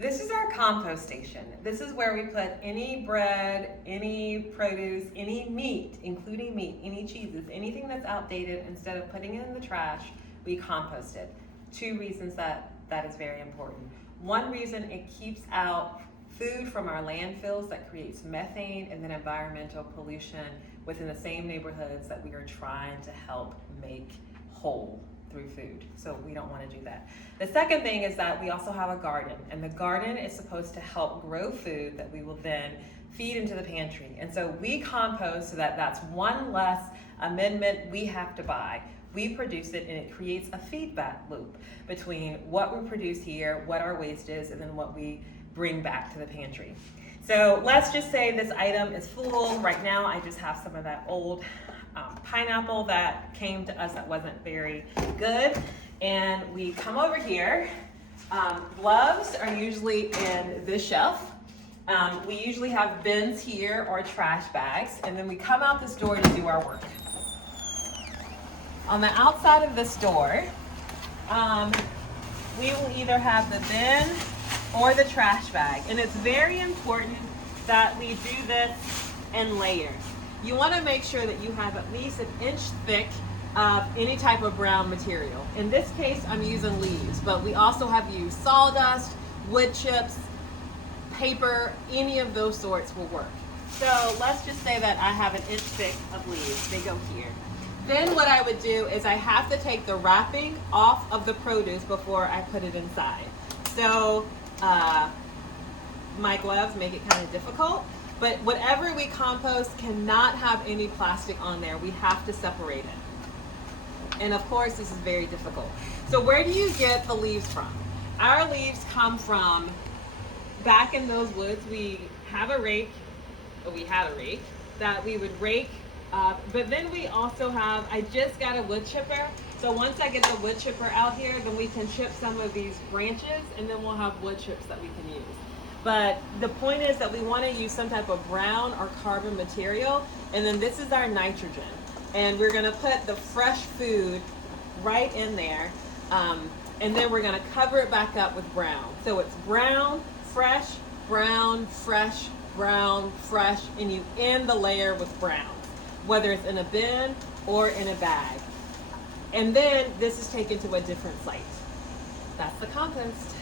This is our compost station. This is where we put any bread, any produce, any meat, including meat, any cheeses, anything that's outdated. Instead of putting it in the trash, we compost it. Two reasons that is very important. One reason, it keeps out food from our landfills that creates methane and then environmental pollution within the same neighborhoods that we are trying to help make whole through food. So we don't want to do that. The second thing is that we also have a garden, and the garden is supposed to help grow food that we will then feed into the pantry. And so we compost so that that's one less amendment we have to buy. We produce it, and it creates a feedback loop between what we produce here, what our waste is, and then what we bring back to the pantry. So let's just say this item is full. Right now I just have some of that old pineapple that came to us that wasn't very good. And we come over here. Gloves are usually in this shelf. We usually have bins here or trash bags. And then we come out this door to do our work. On the outside of this door, we will either have the bin or the trash bag. And it's very important that we do this in layers. You want to make sure that you have at least an inch thick of any type of brown material. In this case, I'm using leaves, but we also have used sawdust, wood chips, paper, any of those sorts will work. So let's just say that I have an inch thick of leaves. They go here. Then what I would do is I have to take the wrapping off of the produce before I put it inside. So my gloves make it kind of difficult. But whatever we compost cannot have any plastic on there. We have to separate it. And of course, this is very difficult. So where do you get the leaves from? Our leaves come from back in those woods. We have a rake, that we would rake. But then we also have, I just got a wood chipper. So once I get the wood chipper out here, then we can chip some of these branches, and then we'll have wood chips that we can use. But the point is that we want to use some type of brown or carbon material. And then this is our nitrogen. And we're going to put the fresh food right in there. And then we're going to cover it back up with brown. So it's brown, fresh, brown, fresh, brown, fresh. And you end the layer with brown, whether it's in a bin or in a bag. And then this is taken to a different site. That's the compost.